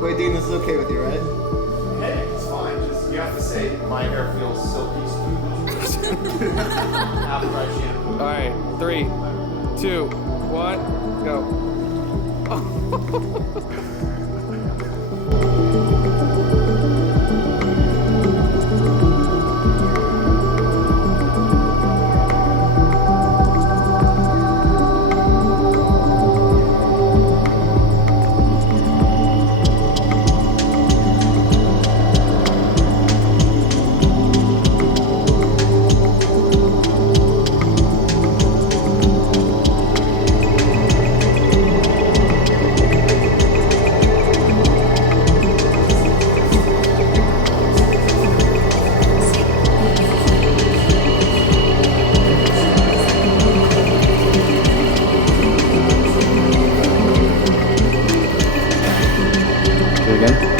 Wait, Dean, this is okay with you, right? Hey, it's fine. Just you have to say my hair feels silky smooth. After I shampoo. All right, 3, 2, 1, go. Again.